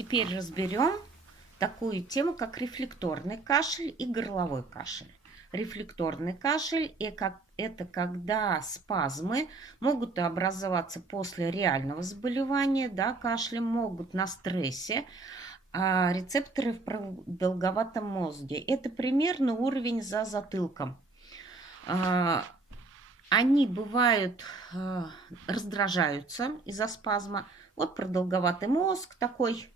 Теперь разберем такую тему, как рефлекторный кашель и горловой кашель. Рефлекторный кашель– это когда спазмы могут образоваться после реального заболевания, да, кашлем, могут на стрессе, рецепторы в продолговатом мозге. Это примерно уровень за затылком. А, Они бывают, раздражаются из-за спазма. Вот продолговатый мозг такой,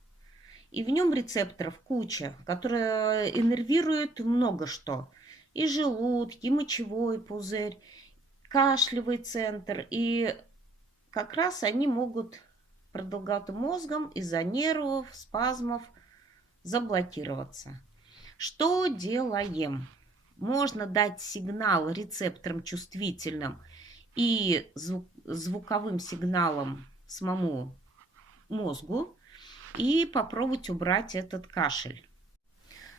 и в нем рецепторов куча, которые иннервируют много что. И желудки, и мочевой пузырь, кашлевый центр. И как раз они могут продолговатым мозгом из-за нервов, спазмов заблокироваться. Что делаем? Можно дать сигнал рецепторам чувствительным и звуковым сигналам самому мозгу и попробовать убрать этот кашель.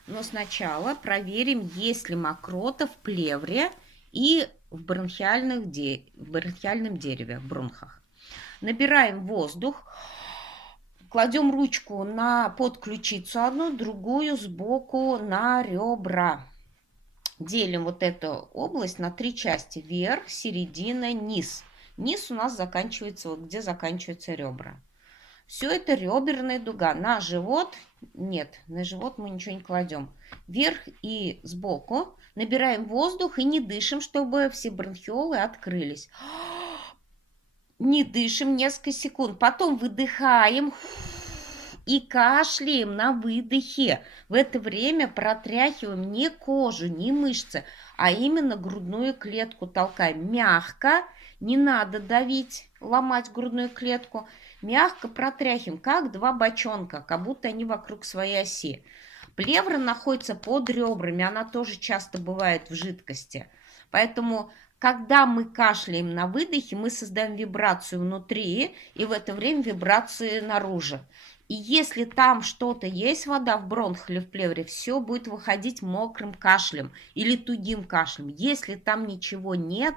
Но сначала проверим, есть ли мокрота в плевре и в бронхиальном дереве, в бронхах. Набираем воздух, кладем ручку под ключицу одну, другую сбоку на ребра. Делим вот эту область на 3 части: верх, середина, низ. Низ у нас заканчивается, вот где заканчиваются ребра. Все это реберная дуга. На живот нет, на живот мы ничего не кладем. Вверх и сбоку набираем воздух и не дышим, чтобы все бронхиолы открылись. Не дышим несколько секунд, потом выдыхаем и кашляем на выдохе. В это время протряхиваем не кожу, не мышцы, а именно грудную клетку толкаем мягко. Не надо давить, ломать грудную клетку. Мягко протряхиваем, как два бочонка, как будто они вокруг своей оси. Плевра находится под ребрами, она тоже часто бывает в жидкости. Поэтому, когда мы кашляем на выдохе, мы создаем вибрацию внутри и в это время вибрации наружу. И если там что-то есть, вода в бронхах или в плевре, все будет выходить мокрым кашлем или тугим кашлем. Если там ничего нет,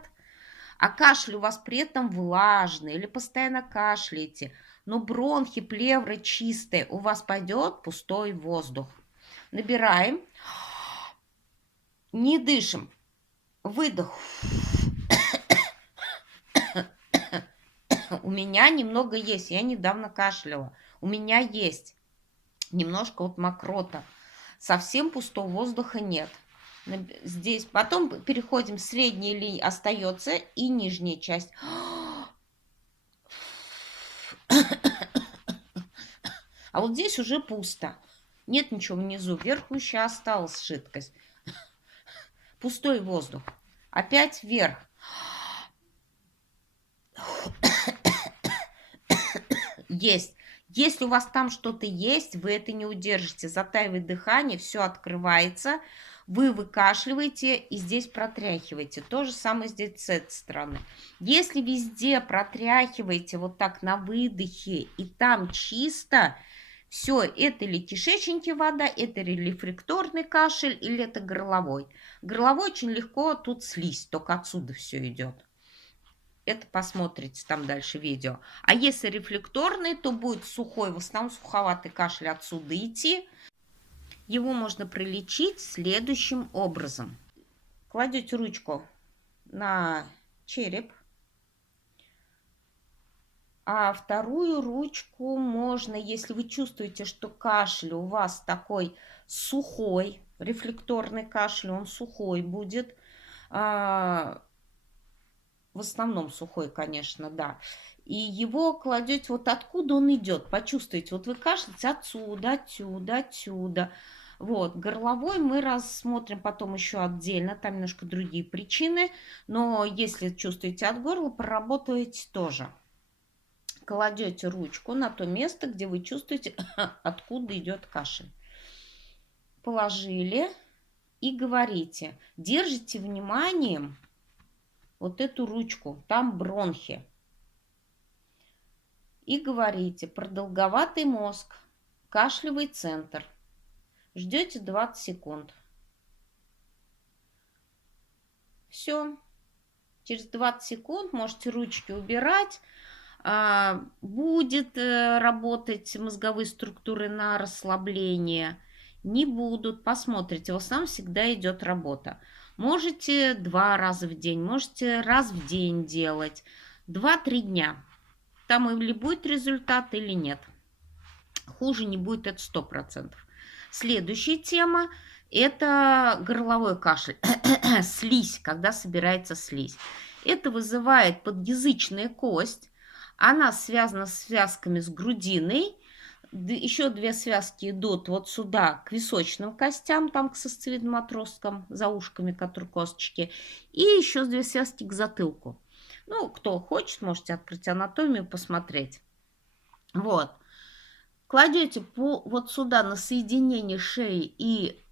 а кашель у вас при этом влажный или постоянно кашляете, но бронхи, плевры чистые, у вас пойдет пустой воздух. Набираем, не дышим, выдох. У меня немного есть, я недавно кашляла. У меня есть немножко вот мокрота. Совсем пустого воздуха нет. Здесь потом переходим, средняя линия остается и нижняя часть. А вот здесь уже пусто. Нет ничего внизу. Вверху еще осталась жидкость. Пустой воздух. Опять вверх. Есть. Если у вас там что-то есть, вы это не удержите. Затаивает дыхание, все открывается. Вы выкашливаете и здесь протряхиваете. То же самое здесь с этой стороны. Если везде протряхиваете вот так на выдохе и там чисто, все, это или кишечники вода, это или рефлекторный кашель, или это горловой. Горловой очень легко, тут слизь, только отсюда все идет. Это посмотрите там дальше видео. А если рефлекторный, то будет сухой, в основном суховатый кашель отсюда идти. Его можно пролечить следующим образом. Кладете ручку на череп, а вторую ручку можно, если вы чувствуете, что кашель у вас такой сухой, рефлекторный кашель, он сухой будет, в основном сухой, конечно, да. И его кладете вот откуда он идет. Почувствуйте, вот вы кашляете отсюда, отсюда, отсюда. Вот, горловой мы рассмотрим потом еще отдельно, там немножко другие причины. Но если чувствуете от горла, проработаете тоже. Кладете ручку на то место, где вы чувствуете, откуда идет кашель. Положили и говорите. Держите вниманием вот эту ручку, там бронхи. И говорите: продолговатый мозг, кашлевый центр. Ждете 20 секунд. Все. Через 20 секунд можете ручки убирать. Будет работать мозговые структуры на расслабление, не будут, посмотрите, в основном всегда идет работа. Можете 2 раза в день, можете раз в день делать, 2-3 дня. Там или будет результат, или нет. Хуже не будет, это 100%. Следующая тема – это горловой кашель, слизь, когда собирается слизь. Это вызывает подъязычная кость, она связана с связками с грудиной, еще 2 связки идут вот сюда, к височным костям, там к сосцевидным отросткам, за ушками, которые косточки, и еще 2 связки к затылку. Ну, кто хочет, можете открыть анатомию, посмотреть. Вот. Кладете вот сюда на соединение шеи и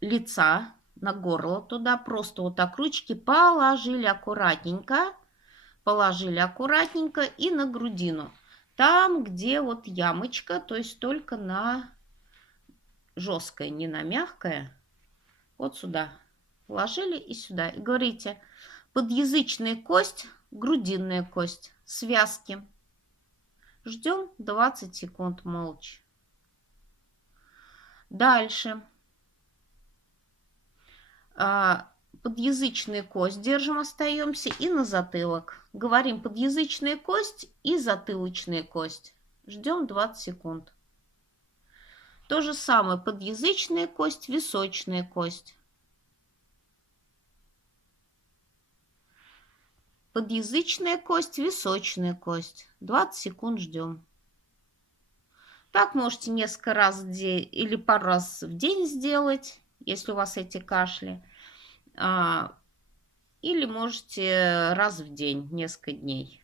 лица, на горло туда, просто вот так ручки положили аккуратненько и на грудину. Там, где вот ямочка, то есть только на жесткое, не на мягкое. Вот сюда положили и сюда. И говорите, подъязычная кость, грудинная кость, связки. Ждем 20 секунд молча. Дальше. Подъязычная кость держим, остаемся, и на затылок. Говорим подъязычная кость и затылочная кость. Ждем 20 секунд. То же самое подъязычная кость, височная кость. Подъязычная кость, височная кость. 20 секунд ждем. Так можете несколько раз в день или пару раз в день сделать, если у вас эти кашли. Или можете раз в день, несколько дней.